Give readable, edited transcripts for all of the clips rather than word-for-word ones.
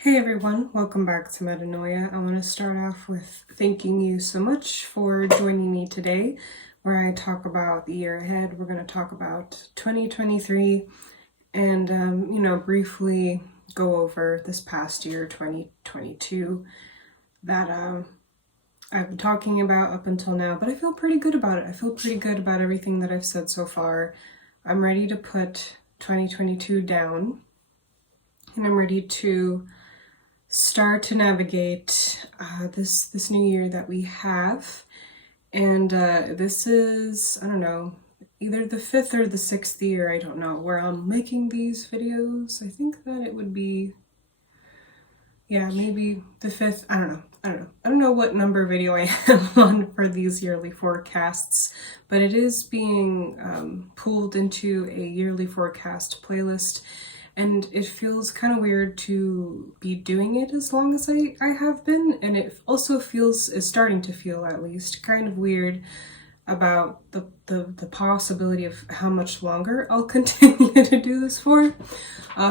Hey everyone, welcome back to Metanoia. I want to start off with thanking you so much for joining me today, where I talk about the year ahead. We're going to talk about 2023 and, briefly go over this past year, 2022, that I've been talking about up until now, but I feel pretty good about it. I feel pretty good about everything that I've said so far. I'm ready to put 2022 down, and I'm ready to start to navigate this new year that we have. And this is, I don't know, either the 5th or the 6th year, I don't know, where I'm making these videos. I think that it would be, yeah, maybe the 5th. I don't know what number video I am on for these yearly forecasts, but it is being pulled into a yearly forecast playlist. And it feels kind of weird to be doing it as long as I have been. And it also is starting to feel, at least, kind of weird about the possibility of how much longer I'll continue to do this for.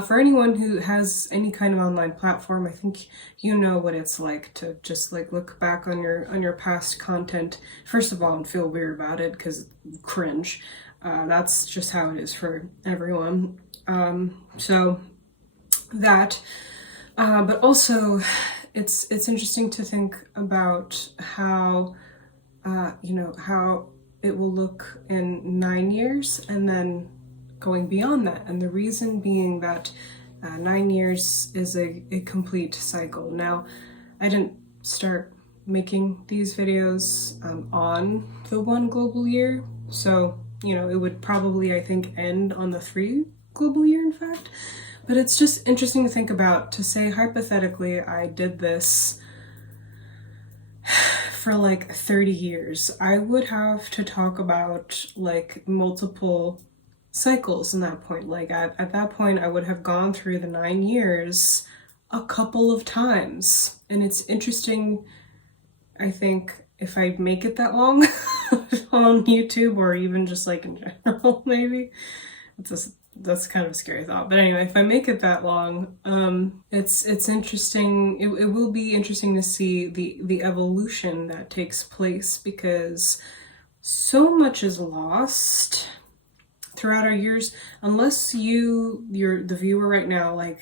For anyone who has any kind of online platform, I think you know what it's like to just like look back on your past content, first of all, and feel weird about it because cringe. That's just how it is for everyone. So that, but also it's interesting to think about how, how it will look in 9 years and then going beyond that. And the reason being that 9 years is a complete cycle. Now, I didn't start making these videos on the one global year, so it would probably, I think, end on the 3 global year, in fact. But it's just interesting to think about, to say hypothetically I did this for like 30 years. I would have to talk about like multiple cycles in that point. Like at that point I would have gone through the 9 years a couple of times. And it's interesting, I think, if I make it that long on YouTube, or even just like in general, maybe. That's kind of a scary thought. But anyway, if I make it that long, it's interesting. It will be interesting to see the evolution that takes place, because so much is lost throughout our years, unless you're the viewer right now, like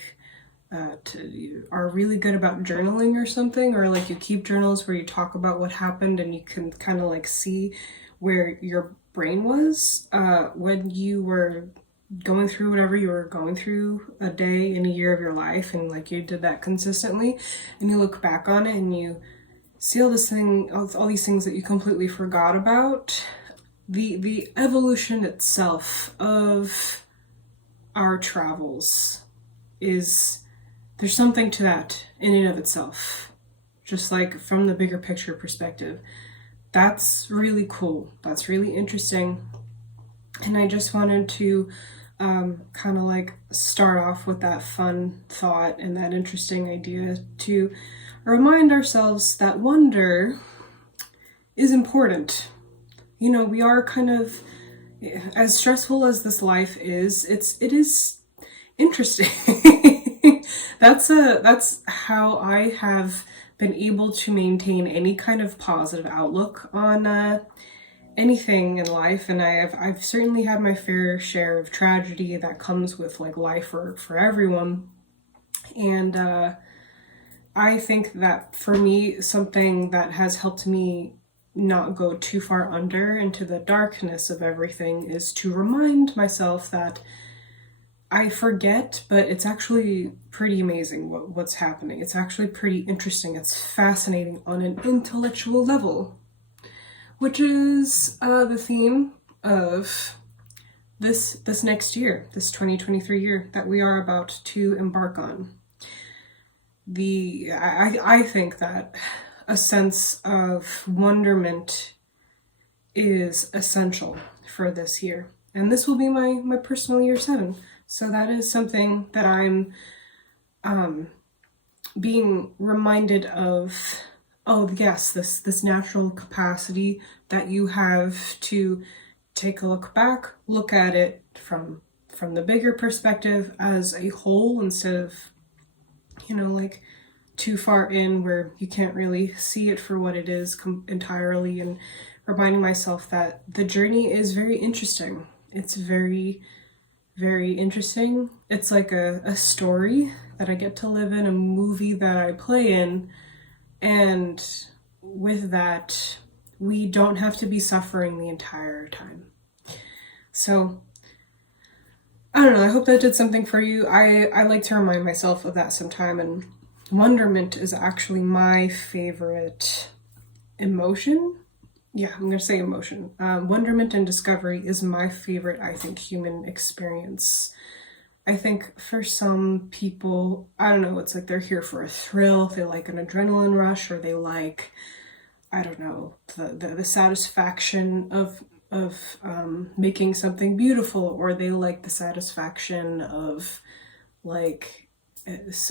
are really good about journaling or something, or like you keep journals where you talk about what happened and you can kind of like see where your brain was when you were going through whatever you were going through a day in a year of your life, and like you did that consistently, and you look back on it and you see all these things that you completely forgot about. The evolution itself of our travels there's something to that in and of itself, just like from the bigger picture perspective. That's really cool. That's really interesting. And I just wanted to kind of like start off with that fun thought and that interesting idea, to remind ourselves that wonder is important. We are kind of, as stressful as this life is, it is interesting. That's how I have been able to maintain any kind of positive outlook on anything in life. And I've certainly had my fair share of tragedy that comes with like life for everyone. And I think that for me, something that has helped me not go too far under into the darkness of everything is to remind myself that I forget, but it's actually pretty amazing what's happening. It's actually pretty interesting. It's fascinating on an intellectual level, which is the theme of this next year, this 2023 year that we are about to embark on. I think that a sense of wonderment is essential for this year, and this will be my personal year 7. So that is something that I'm being reminded of. Oh yes, this natural capacity that you have to take a look back, look at it from the bigger perspective as a whole, instead of like too far in where you can't really see it for what it is entirely, and reminding myself that the journey is very interesting. It's very, very interesting. It's like a story that I get to live in, a movie that I play in, and with that, we don't have to be suffering the entire time. So, I don't know, I hope that did something for you. I like to remind myself of that sometime, and wonderment is actually my favorite emotion. Yeah, I'm gonna say emotion. Wonderment and discovery is my favorite, I think, human experience. I think for some people, I don't know, it's like they're here for a thrill, they like an adrenaline rush, or they like, I don't know, the satisfaction of making something beautiful, or they like the satisfaction of like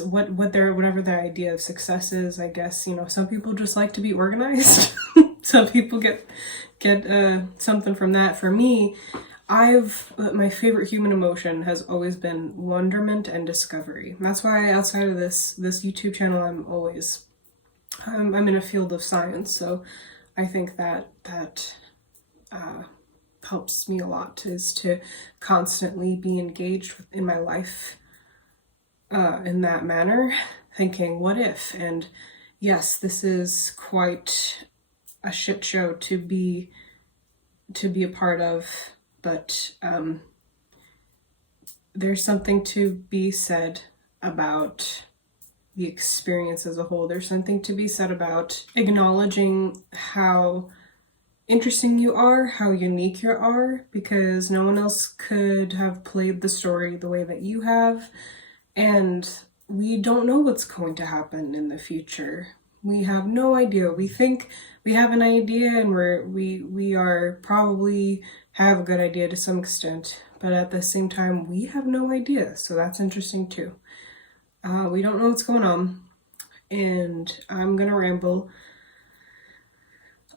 whatever their idea of success is. I guess, some people just like to be organized. Some people get something from that. For me, my favorite human emotion has always been wonderment and discovery. That's why outside of this YouTube channel, I'm in a field of science, so I think that helps me a lot, is to constantly be engaged in my life in that manner, thinking, what if? And yes, this is quite a shit show to be a part of, but there's something to be said about the experience as a whole. There's something to be said about acknowledging how interesting you are, how unique you are, because no one else could have played the story the way that you have, and we don't know what's going to happen in the future. We have no idea. We think we have an idea, and we are probably have a good idea to some extent, but at the same time, we have no idea. So that's interesting too. We don't know what's going on, and I'm gonna ramble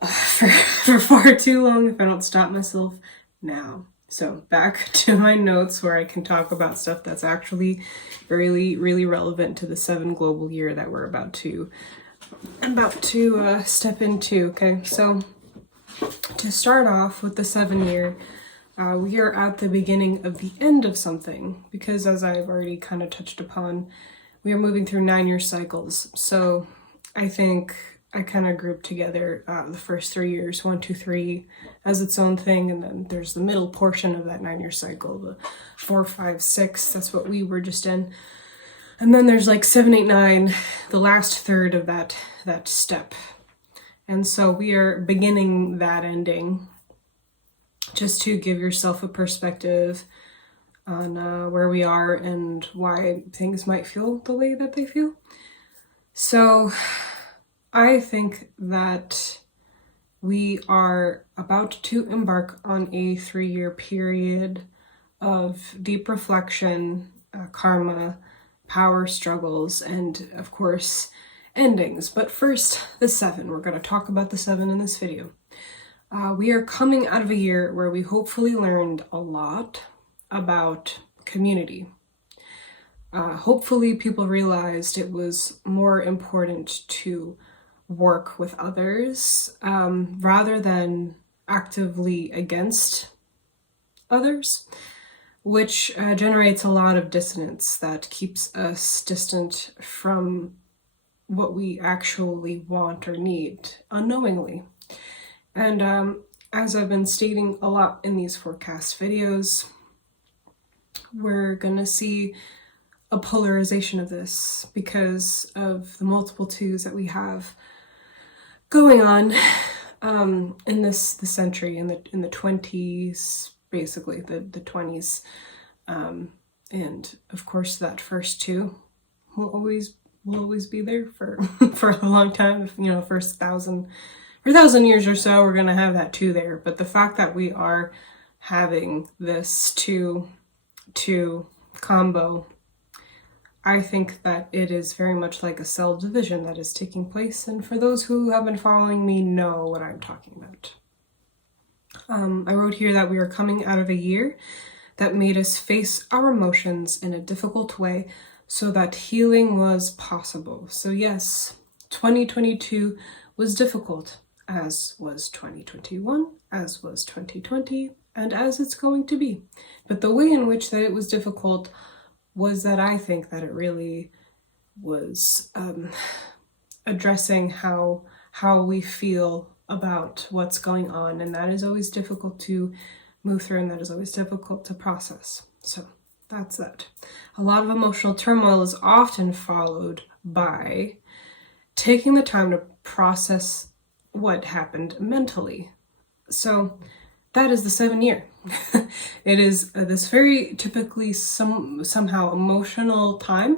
for far too long if I don't stop myself now. So back to my notes, where I can talk about stuff that's actually really, really relevant to the 7 global year that we're about to step into. Okay, so to start off with the 7 year, we are at the beginning of the end of something, because as I've already kind of touched upon, we are moving through 9-year cycles. So I think I kind of grouped together the first 3 years, 1, 2, 3, as its own thing, and then there's the middle portion of that 9-year cycle, the 4, 5, 6. That's what we were just in, and then there's like 7, 8, 9, the last third of that step. And so we are beginning that ending, just to give yourself a perspective on where we are and why things might feel the way that they feel. So I think that we are about to embark on a 3-year period of deep reflection, karma, power struggles, and of course, endings. But first, the 7. We're going to talk about the 7 in this video. We are coming out of a year where we hopefully learned a lot about community. Hopefully people realized it was more important to work with others rather than actively against others, which generates a lot of dissonance that keeps us distant from what we actually want or need unknowingly. And as I've been stating a lot in these forecast videos, we're gonna see a polarization of this because of the multiple 2s that we have going on in this century, in the 20s, basically the 20s, and of course that first 2 will always be there for for a long time. If first 1,000 years or so, we're gonna have that 2 there. But the fact that we are having this 2 combo, I think that it is very much like a cell division that is taking place, and for those who have been following me know what I'm talking about. I wrote here that we are coming out of a year that made us face our emotions in a difficult way, so that healing was possible. So yes, 2022 was difficult, as was 2021, as was 2020, and as it's going to be. But the way in which that it was difficult was that I think that it really was addressing how we feel about what's going on, and that is always difficult to move through, and that is always difficult to process. So that's that. A lot of emotional turmoil is often followed by taking the time to process what happened mentally. So that is the 7 year. It is this very typically somehow emotional time,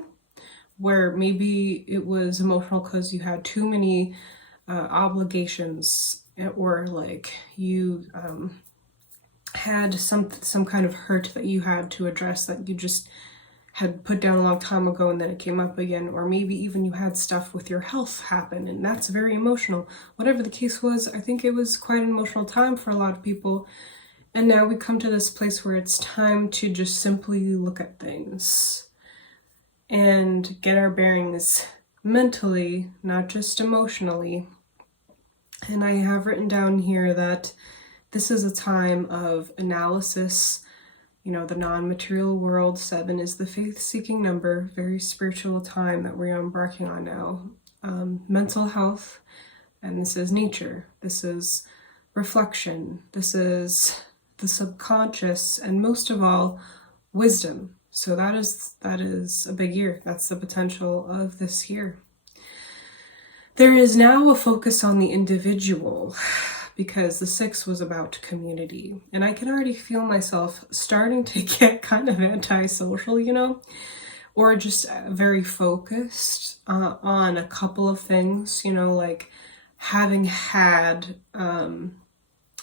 where maybe it was emotional because you had too many obligations, or like you had some kind of hurt that you had to address that you just had put down a long time ago, and then it came up again. Or maybe even you had stuff with your health happen, and that's very emotional. Whatever the case was, I think it was quite an emotional time for a lot of people. And now we come to this place where it's time to just simply look at things and get our bearings mentally, not just emotionally. And I have written down here that this is a time of analysis. You know, the non-material world, 7 is the faith-seeking number, very spiritual time that we're embarking on now. Mental health, and this is nature. This is reflection. This is the subconscious, and most of all, wisdom. So that is a big year. That's the potential of this year. There is now a focus on the individual, because the 6 was about community. And I can already feel myself starting to get kind of antisocial, you know, or just very focused on a couple of things, you know, like having had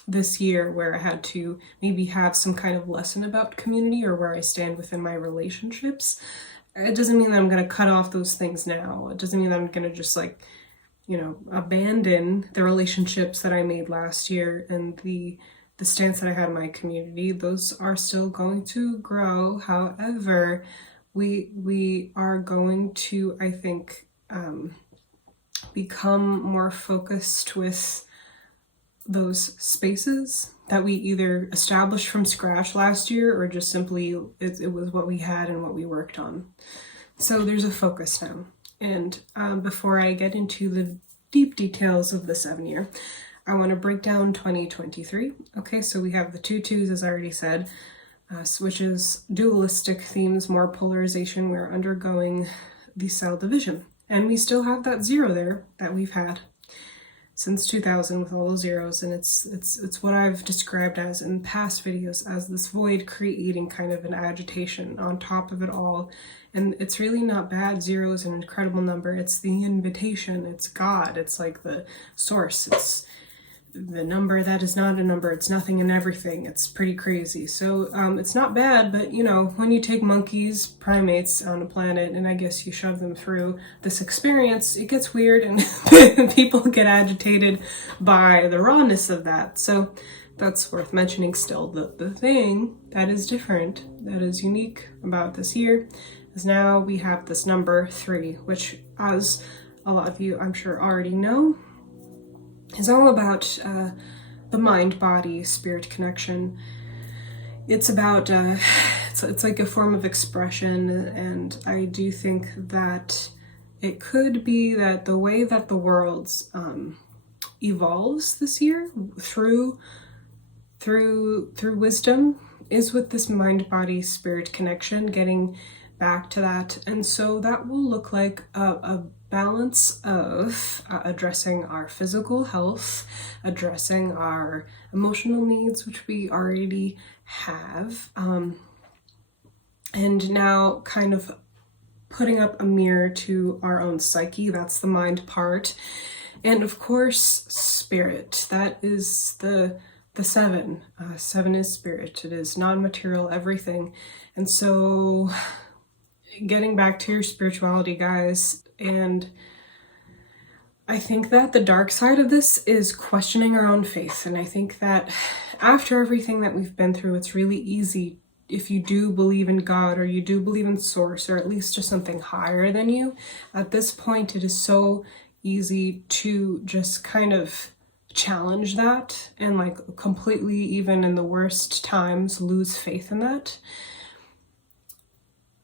this year where I had to maybe have some kind of lesson about community, or where I stand within my relationships. It doesn't mean that I'm going to cut off those things now. It doesn't mean that I'm going to just like, you know, abandon the relationships that I made last year and the stance that I had in my community. Those are still going to grow. However, we are going to, I think, become more focused with those spaces that we either established from scratch last year, or just simply it was what we had and what we worked on. So there's a focus now. And before I get into the deep details of the 7 year, I want to break down 2023. Okay, so we have the 2 2s, as I already said, which is dualistic themes, more polarization. We're undergoing the cell division. And we still have that 0 there that we've had since 2000 with all those zeros, and it's what I've described as in past videos as this void creating kind of an agitation on top of it all. And it's really not bad. 0 is an incredible number. It's the invitation. It's God. It's like the source. It's the number that is not a number. It's nothing and everything. It's pretty crazy. So it's not bad, but you know, when you take monkeys, primates on a planet, and I guess you shove them through this experience, it gets weird, and people get agitated by the rawness of that. So that's worth mentioning still. The thing that is different, that is unique about this year, is now we have this number 3, which, as a lot of you I'm sure already know, is all about the mind, body, spirit connection. It's about, it's like a form of expression, and I do think that it could be that the way that the world evolves this year through wisdom is with this mind, body, spirit connection, getting back to that. And so that will look like a balance of addressing our physical health, addressing our emotional needs, which we already have, and now kind of putting up a mirror to our own psyche. That's the mind part. And of course, spirit. That is the 7. 7 is spirit. It is non-material everything. And so getting back to your spirituality, guys. And I think that the dark side of this is questioning our own faith. And I think that after everything that we've been through, it's really easy if you do believe in God, or you do believe in source, or at least just something higher than you, at this point it is so easy to just kind of challenge that and like completely, even in the worst times, lose faith in that.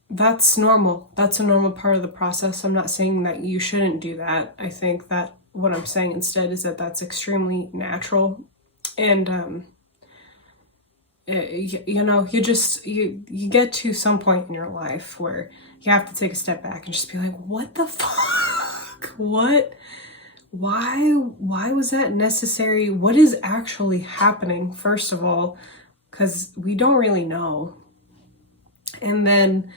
That's normal. That's a normal part of the process. I'm not saying that you shouldn't do that. I think that what I'm saying instead is that that's extremely natural. And you get to some point in your life where you have to take a step back and just be like, what the fuck? Why was that necessary? What is actually happening, first of all, because we don't really know. And then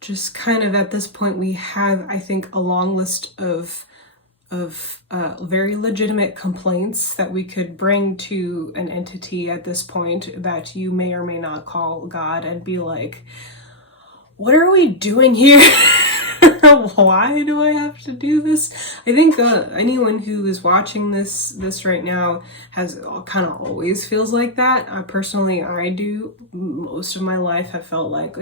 just kind of at this point, we have, I think, a long list of very legitimate complaints that we could bring to an entity at this point that you may or may not call God, and be like, what are we doing here? Why do I have to do this? I think anyone who is watching this right now has kind of always feels like that. Personally, I do. Most of my life have felt like,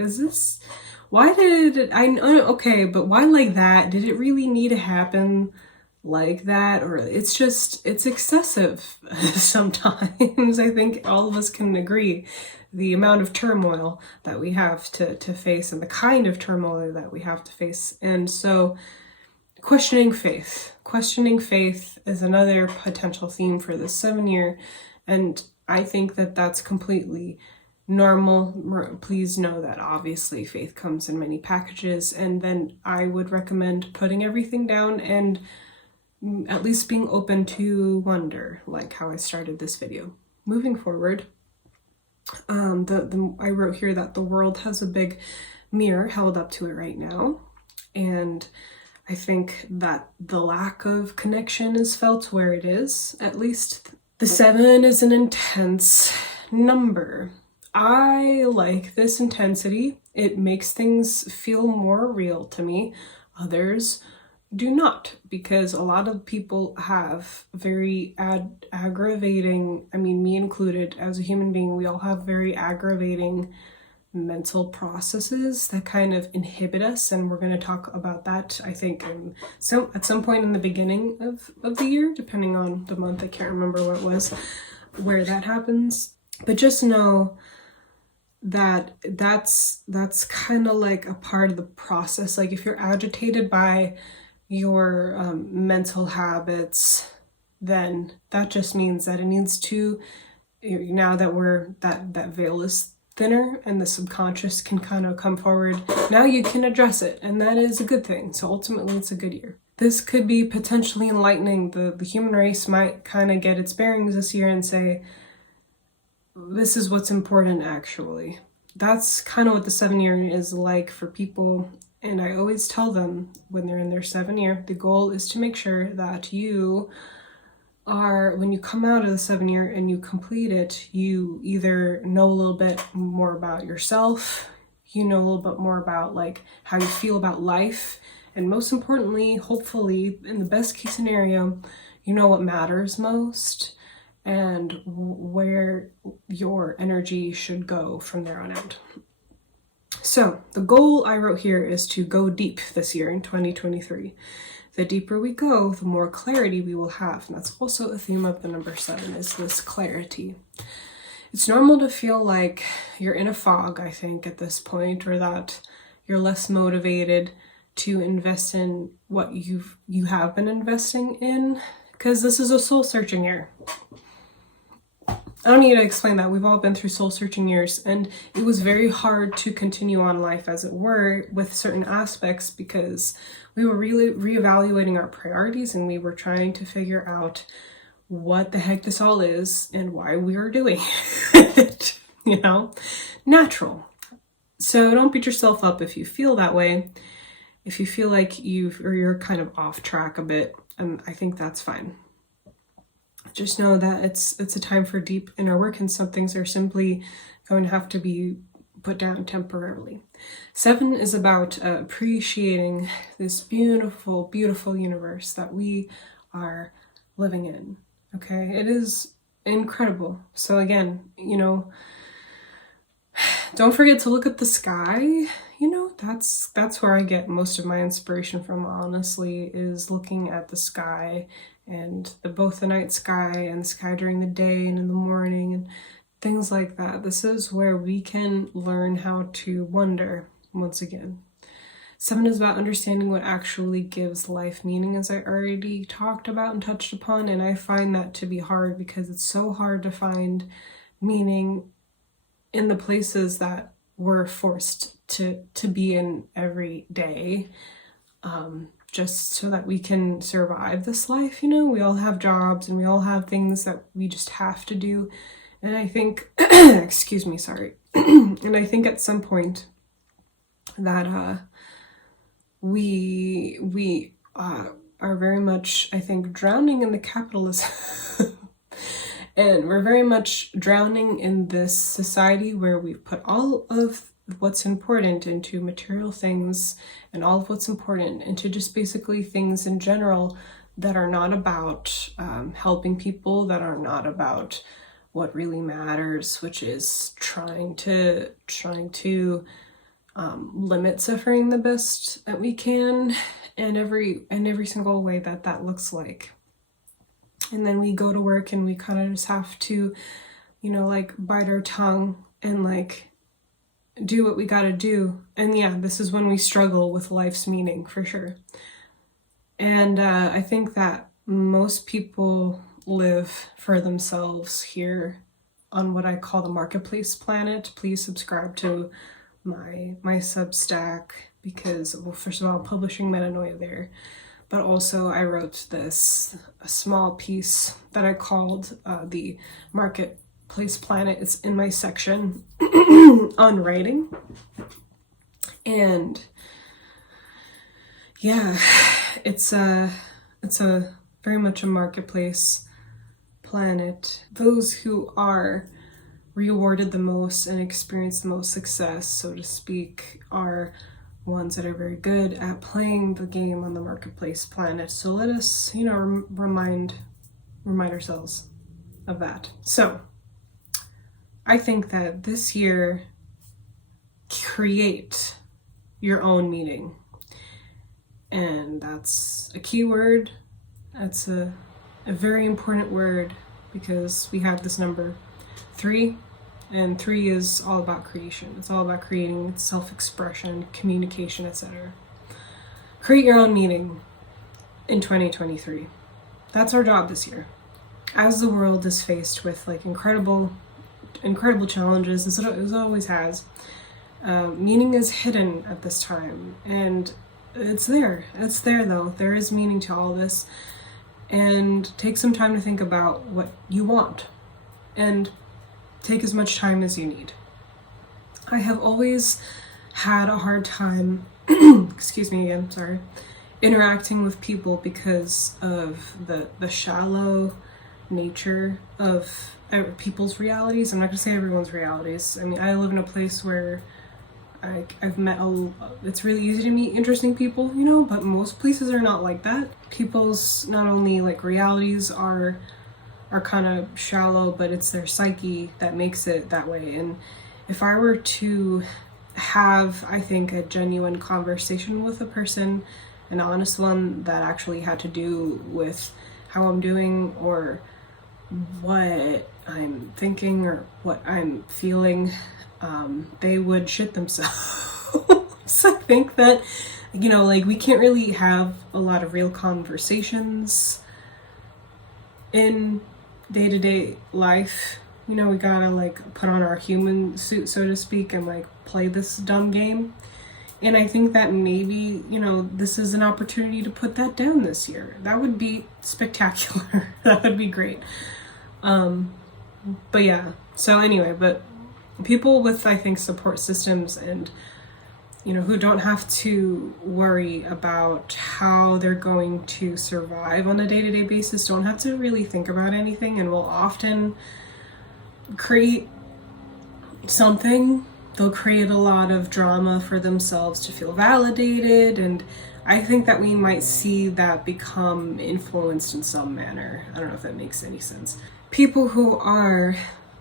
why did it, okay, but why like that? Did it really need to happen like that? Or it's excessive sometimes. I think all of us can agree the amount of turmoil that we have to face, and the kind of turmoil that we have to face. And so questioning faith is another potential theme for this 7-year. And I think that that's completely normal. Please know that obviously faith comes in many packages, and then I would recommend putting everything down and at least being open to wonder, like how I started this video. Moving forward, I wrote here that the world has a big mirror held up to it right now, and I think that the lack of connection is felt where it is. At least the 7 is an intense number. I like this intensity. It makes things feel more real to me. Others do not, because a lot of people have very aggravating, I mean, me included, as a human being, we all have very aggravating mental processes that kind of inhibit us, and we're going to talk about that, I think, at some point in the beginning of the year, depending on the month. I can't remember what it was, where that happens. But just know that that's kind of like a part of the process. Like if you're agitated by your mental habits, then that just means that it needs to, now that that veil is thinner and the subconscious can kind of come forward, now you can address it, and that is a good thing. So ultimately it's a good year. This could be potentially enlightening. The human race might kind of get its bearings this year and say, this is what's important actually. That's kind of what the 7-year is like for people. And I always tell them when they're in their 7-year, the goal is to make sure that you are, when you come out of the 7-year and you complete it, you either know a little bit more about yourself, you know a little bit more about like how you feel about life, and most importantly, hopefully, in the best case scenario, you know what matters most and where your energy should go from there on out. So the goal I wrote here is to go deep this year in 2023. The deeper we go, the more clarity we will have. And that's also a theme of the number 7, is this clarity. It's normal to feel like you're in a fog, I think, at this point, or that you're less motivated to invest in what you have been investing in, because this is a soul searching year. I don't need to explain that. We've all been through soul searching years, and it was very hard to continue on life, as it were, with certain aspects, because we were really reevaluating our priorities, and we were trying to figure out what the heck this all is and why we are doing it. Natural. So don't beat yourself up if you feel that way. If you feel like you're kind of off track a bit, I think that's fine. Just know that it's a time for deep inner work, and some things are simply going to have to be put down temporarily. 7 is about appreciating this beautiful, beautiful universe that we are living in. Okay, it is incredible. So again, don't forget to look at the sky. You know, that's where I get most of my inspiration from, honestly, is looking at the sky, and both the night sky and the sky during the day and in the morning and things like that. This is where we can learn how to wonder once again. 7 is about understanding what actually gives life meaning, as I already talked about and touched upon, and I find that to be hard because it's so hard to find meaning in the places that we're forced to be in every day, just so that we can survive this life. You know, we all have jobs and we all have things that we just have to do, and I think excuse me, sorry and I think at some point that we are very much, I think, drowning in the capitalism and we're very much drowning in this society where we've put all of what's important into material things and all of what's important into just basically things in general that are not about helping people, that are not about what really matters, which is trying to limit suffering the best that we can, and every single way that looks like. And then we go to work and we kind of just have to, you know, like bite our tongue and like do what we gotta do. And yeah, this is when we struggle with life's meaning, for sure. And I think that most people live for themselves here on what I call the marketplace planet. Please subscribe to my Substack, because, well, first of all, I'm publishing Metanoia there, but also I wrote a small piece that I called the Marketplace Planet. It's in my section on writing, and yeah, it's a very much a marketplace planet. Those who are rewarded the most and experience the most success, so to speak, are ones that are very good at playing the game on the marketplace planet. So let us, you know, remind ourselves of that. So I think that this year, create your own meaning. And that's a key word. That's a very important word, because we have this number 3, and 3 is all about creation. It's all about creating self-expression, communication, etc. Create your own meaning in 2023. That's our job this year. As the world is faced with like incredible challenges, as it always has, meaning is hidden at this time, and it's there. It's there though. There is meaning to all this, and take some time to think about what you want, and take as much time as you need. I have always had a hard time, excuse me again, sorry, interacting with people because of the shallow nature of people's realities. I'm not gonna say everyone's realities. I mean, I live in a place where I've met it's really easy to meet interesting people, you know, but most places are not like that. People's not only like realities are kind of shallow, but it's their psyche that makes it that way. And if I were to have, I think, a genuine conversation with a person, an honest one that actually had to do with how I'm doing or what I'm thinking or what I'm feeling, they would shit themselves. I think that, you know, like, we can't really have a lot of real conversations in day-to-day life. You know, we gotta like put on our human suit, so to speak, and like play this dumb game. And I think that maybe, you know, this is an opportunity to put that down this year. That would be spectacular. That would be great. But yeah, so anyway, but people with, I think, support systems and, you know, who don't have to worry about how they're going to survive on a day-to-day basis, don't have to really think about anything, and will often create something. They'll create a lot of drama for themselves to feel validated, and I think that we might see that become influenced in some manner. I don't know if that makes any sense. People who are,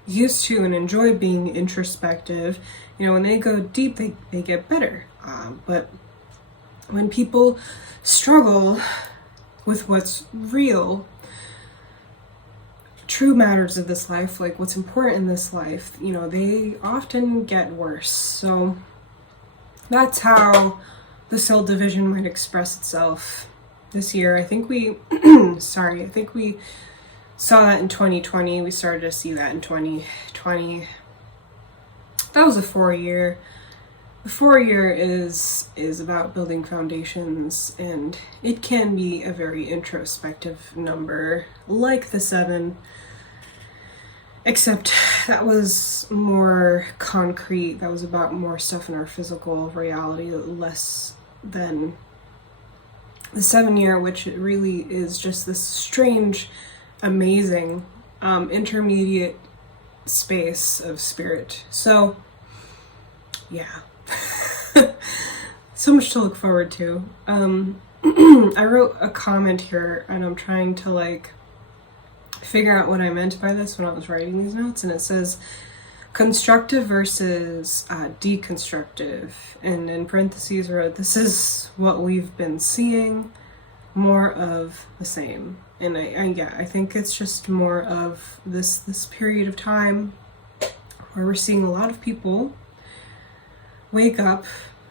used to and enjoy being introspective, when they go deep, they get better. But when people struggle with what's real, true matters of this life, like what's important in this life, they often get worse. So that's how the soul division might express itself this year. I think we saw that in 2020. We started to see that in 2020. That was a 4-year. The 4-year is about building foundations, and it can be a very introspective number, like the 7, except that was more concrete. That was about more stuff in our physical reality, less than the 7-year, which really is just this strange, amazing, intermediate space of spirit. So, yeah. So much to look forward to. I wrote a comment here, and I'm trying to figure out what I meant by this when I was writing these notes, and it says constructive versus deconstructive, and in parentheses I wrote, this is what we've been seeing, more of the same. And I think it's just more of this period of time where we're seeing a lot of people wake up,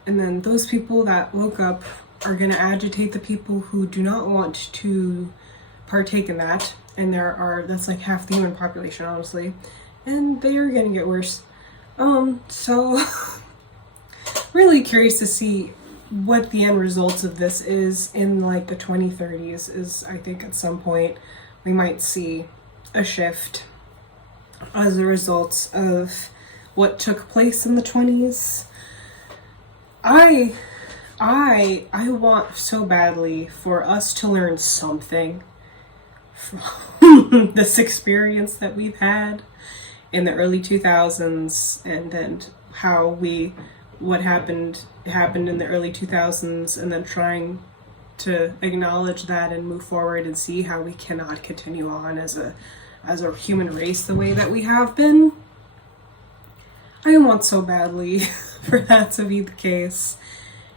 and then those people that woke up are going to agitate the people who do not want to partake in that. And that's like half the human population, honestly. And they are going to get worse. So really curious to see what the end results of this is in the 2030s. Is I think at some point we might see a shift as a result of what took place in the 20s. I want so badly for us to learn something from this experience that we've had in the early 2000s, and then what happened in the early 2000s, and then trying to acknowledge that and move forward and see how we cannot continue on as a human race the way that we have been. I want so badly for that to be the case.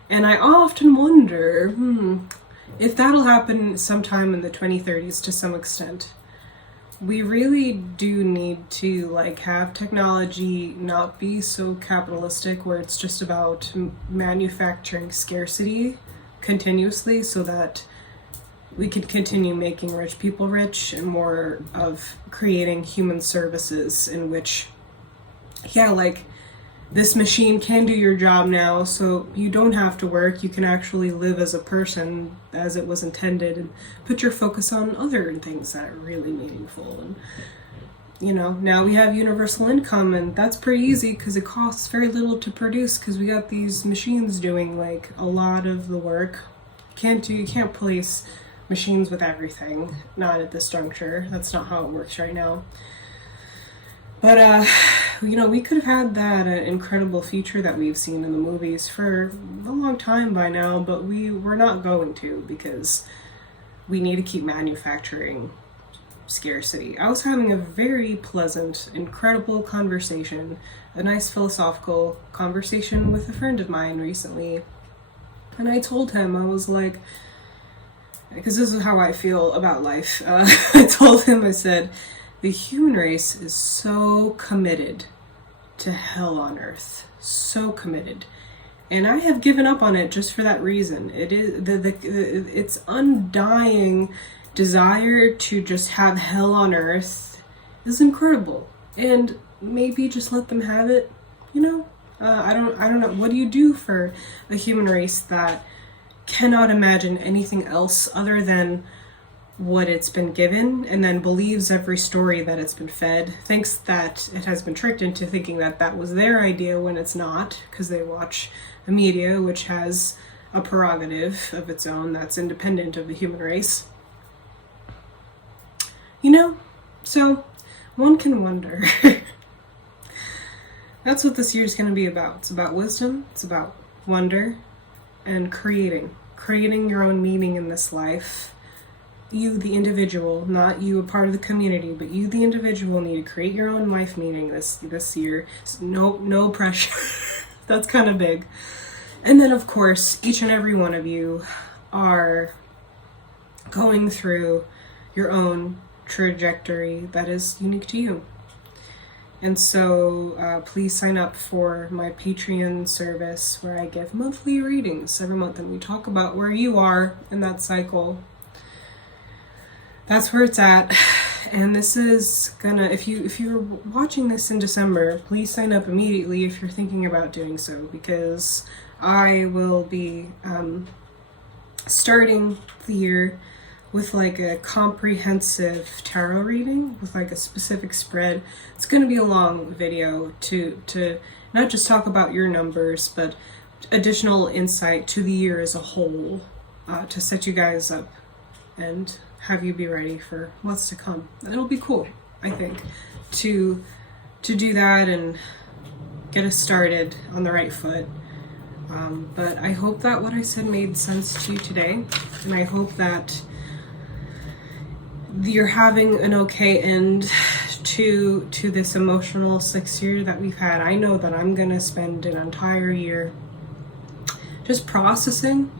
And I often wonder if that'll happen sometime in the 2030s to some extent. We really do need to have technology not be so capitalistic, where it's just about manufacturing scarcity continuously so that we can continue making rich people rich, and more of creating human services in which, this machine can do your job now, so you don't have to work. You can actually live as a person as it was intended, and put your focus on other things that are really meaningful. And now we have universal income, and that's pretty easy because it costs very little to produce, because we got these machines doing a lot of the work. You can't place machines with everything, not at this juncture. That's not how it works right now. But, we could have had that incredible future that we've seen in the movies for a long time by now, but we're not going to, because we need to keep manufacturing scarcity. I was having a very pleasant, incredible conversation, a nice philosophical conversation with a friend of mine recently. And I told him, I was like, because this is how I feel about life. I told him, I said, the human race is so committed to hell on earth, so committed, and I have given up on it just for that reason. It is its undying desire to just have hell on earth is incredible, and maybe just let them have it. I don't know. What do you do for a human race that cannot imagine anything else other than what it's been given, and then believes every story that it's been fed, thinks that it has been tricked into thinking that that was their idea when it's not, because they watch the media, which has a prerogative of its own that's independent of the human race. So one can wonder. That's what this year is going to be about. It's about wisdom, it's about wonder, and creating your own meaning in this life. you the individual, not you a part of the community, but you the individual need to create your own life meaning this year. No pressure. That's kind of big. And then of course, each and every one of you are going through your own trajectory that is unique to you. And so please sign up for my Patreon service where I give monthly readings every month and we talk about where you are in that cycle. That's where it's at. And this is gonna, if you're watching this in December, please sign up immediately if you're thinking about doing so, because I will be starting the year with like a comprehensive tarot reading with like a specific spread. It's going to be a long video to not just talk about your numbers, but additional insight to the year as a whole, to set you guys up and have you be ready for what's to come. It'll be cool, I think, to do that and get us started on the right foot. But I hope that what I said made sense to you today, and I hope that you're having an okay end to this emotional 6 year that we've had. I know that I'm gonna spend an entire year just processing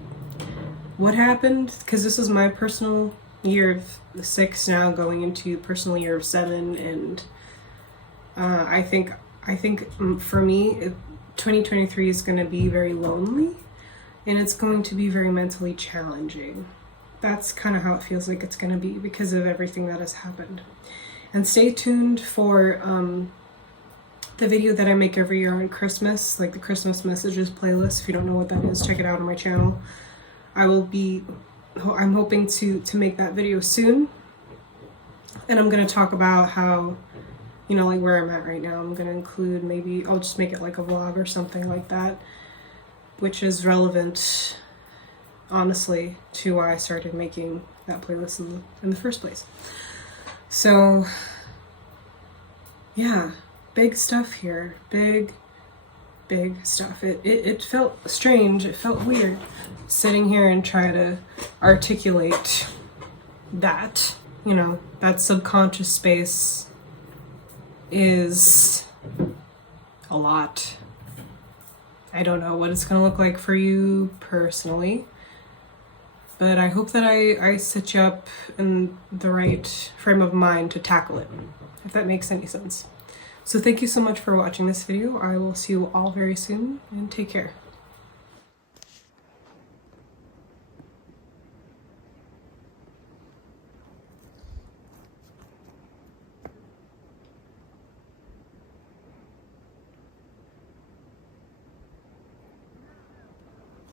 what happened, because this is my personal year of 6 now, going into personal year of 7, and I think for me, 2023 is going to be very lonely, and it's going to be very mentally challenging. That's kind of how it feels like it's going to be because of everything that has happened. And stay tuned for the video that I make every year on Christmas, like the Christmas messages playlist. If you don't know what that is, check it out on my channel. I'm hoping to make that video soon, and I'm going to talk about how, you know, like where I'm at right now. I'm going to include, maybe I'll just make it like a vlog or something like that, which is relevant, honestly, to why I started making that playlist in the first place. So yeah, big stuff here, big stuff. It felt strange, it felt weird sitting here and try to articulate that, you know, that subconscious space is a lot. I don't know what it's gonna look like for you personally, but I hope that I set you up in the right frame of mind to tackle it, if that makes any sense. So thank you so much for watching this video. I will see you all very soon, and take care.